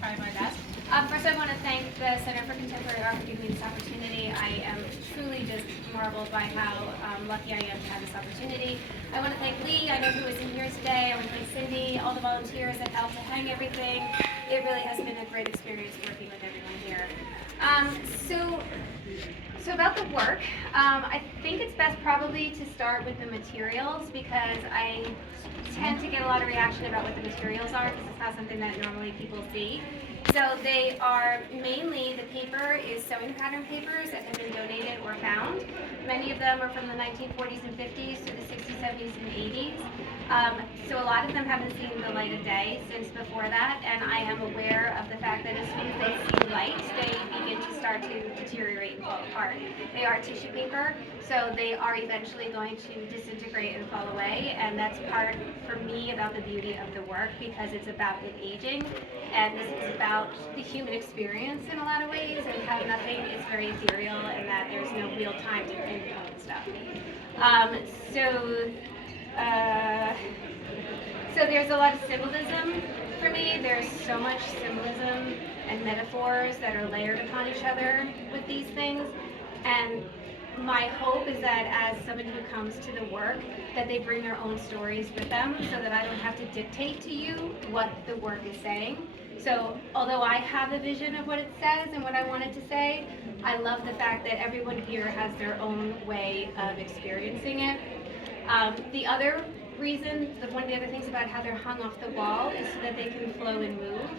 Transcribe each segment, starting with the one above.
try my best. First, I want to thank the Center for Contemporary Art for giving me this opportunity. I am truly just marveled by how lucky I am to have this opportunity. I want to thank Lee, I know who is in here today. I want to thank Cindy, all the volunteers that helped to hang everything. It really has been a great experience working with everyone here. So about the work, I think it's best probably to start with the materials because I tend to get a lot of reaction about what the materials are because it's not something that normally people see. So they are mainly, the paper is sewing pattern papers that have been donated or found. Many of them are from the 1940s and 50s to the 60s, 70s, and 80s. So a lot of them haven't seen the light of day since before that, and I am aware of the fact that as soon as they see light, they begin to start to deteriorate and fall apart. They are tissue paper, so they are eventually going to disintegrate and fall away, and that's part, for me, about the beauty of the work because it's about it aging, and this is about the human experience in a lot of ways, and how nothing is very ethereal, and that there's no real time to pinpoint stuff. So there's a lot of symbolism for me. There's so much symbolism and metaphors that are layered upon each other with these things. And my hope is that as somebody who comes to the work, that they bring their own stories with them so that I don't have to dictate to you what the work is saying. So although I have a vision of what it says and what I want it to say, I love the fact that everyone here has their own way of experiencing it. The other reason, one of the other things about how they're hung off the wall is so that they can flow and move.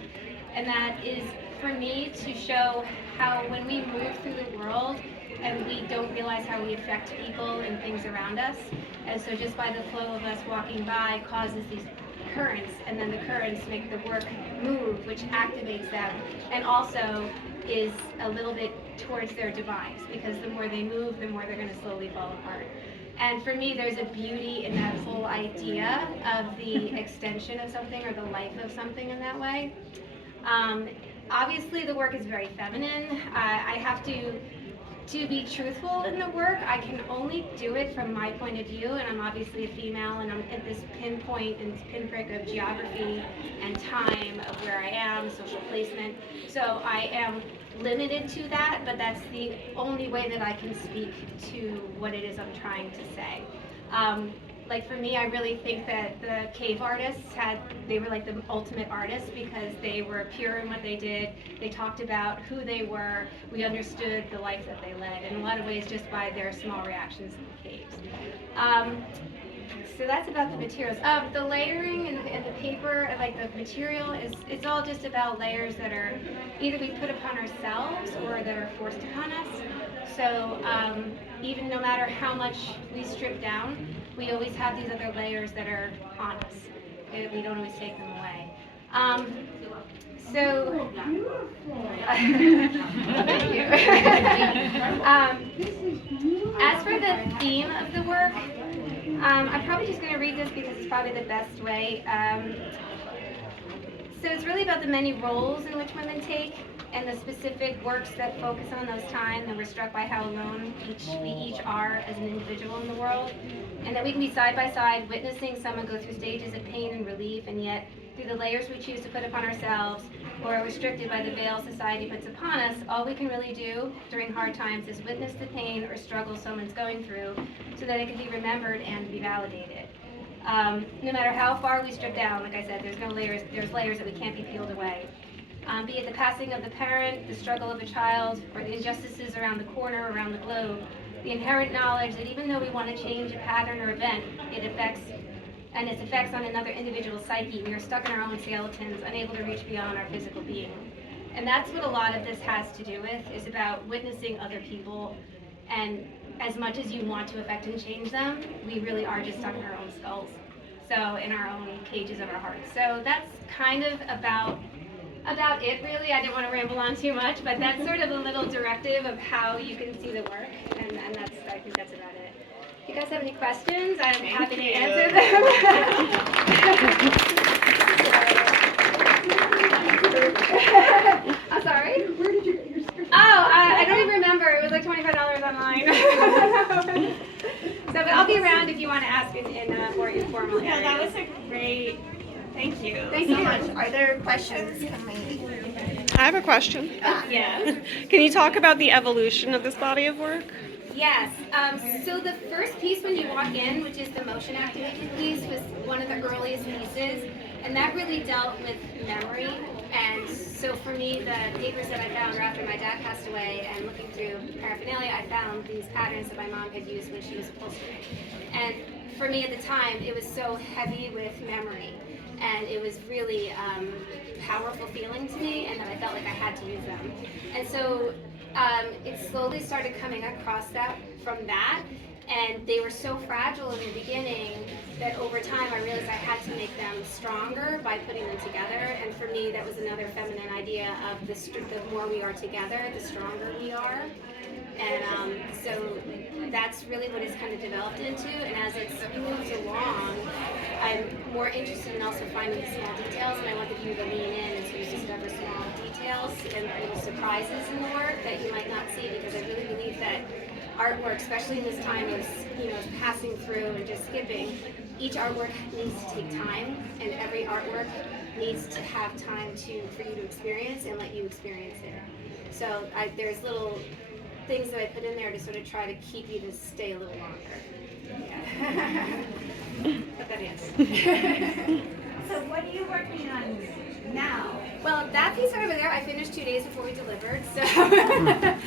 And that is, for me, to show how when we move through the world and we don't realize how we affect people and things around us, and so just by the flow of us walking by causes these currents, and then the currents make the work move, which activates them, and also is a little bit towards their demise, because the more they move, the more they're going to slowly fall apart. And for me, there's a beauty in that whole idea of the extension of something or the life of something in that way. Obviously, the work is very feminine. I have to be truthful in the work. I can only do it from my point of view, and I'm obviously a female, and I'm at this pinpoint and pinprick of geography and time of where I am, social placement. So I am limited to that, but that's the only way that I can speak to what it is I'm trying to say. Like for me, I really think that the cave artists they were like the ultimate artists because they were pure in what they did. They talked about who they were. We understood the life that they led in a lot of ways just by their small reactions in the caves. So that's about the materials. The layering and the paper, like the material, it's all just about layers that are either we put upon ourselves or that are forced upon us. So even no matter how much we strip down, we always have these other layers that are on us. We don't always take them away. Thank you. As for the theme of the work, I'm probably just going to read this because it's probably the best way. So it's really about the many roles in which women take and the specific works that focus on those times, and we're struck by how alone we each are as an individual in the world, and that we can be side by side witnessing someone go through stages of pain and relief, and yet through the layers we choose to put upon ourselves or are restricted by the veil society puts upon us, all we can really do during hard times is witness the pain or struggle someone's going through so that it can be remembered and be validated. No matter how far we strip down, like I said, there's layers that we can't be peeled away. Be it the passing of the parent, the struggle of a child, or the injustices around the corner, around the globe, the inherent knowledge that even though we want to change a pattern or event, its effects on another individual's psyche, we are stuck in our own skeletons, unable to reach beyond our physical being. And that's what a lot of this has to do with, is about witnessing other people, and as much as you want to affect and change them, we really are just stuck in our own skulls, so in our own cages of our hearts. So that's kind of about it, really. I didn't want to ramble on too much, but that's sort of a little directive of how you can see the work, and I think that's about it. If you guys have any questions, I'm happy to answer them. I'm sorry? Where did you get your script? Oh, I don't even remember. It was like $25 online. So, but I'll be around if you want to ask in more informally. Yeah, that was a great Thank you Thank so you. much. Are there questions? I have a question. Yes. Can you talk about the evolution of this body of work? Yes. So the first piece when you walk in, which is the motion activated piece, was one of the earliest pieces, and that really dealt with memory. And so for me, the papers that I found were after my dad passed away, and looking through paraphernalia, I found these patterns that my mom had used when she was upholstering. And for me at the time, it was so heavy with memory, and it was really powerful feeling to me, and that I felt like I had to use them. And so it slowly started coming across that from that, and they were so fragile in the beginning that over time I realized I had to make them stronger by putting them together. And for me, that was another feminine idea of the more we are together, the stronger we are. And so that's really what it's kind of developed into. And as it moves along, I'm more interested in also finding the small details, and I want the viewer to lean in and sort of discover small details and little surprises in the work that you might not see, because I really believe that artwork, especially in this time of passing through and just skipping, each artwork needs to take time, and every artwork needs to have time for you to experience and let you experience it. So there's little things that I put in there to sort of try to keep you to stay a little longer. Yeah. But that is. So what are you working on now? Well, that piece over there, I finished 2 days before we delivered. So, yeah.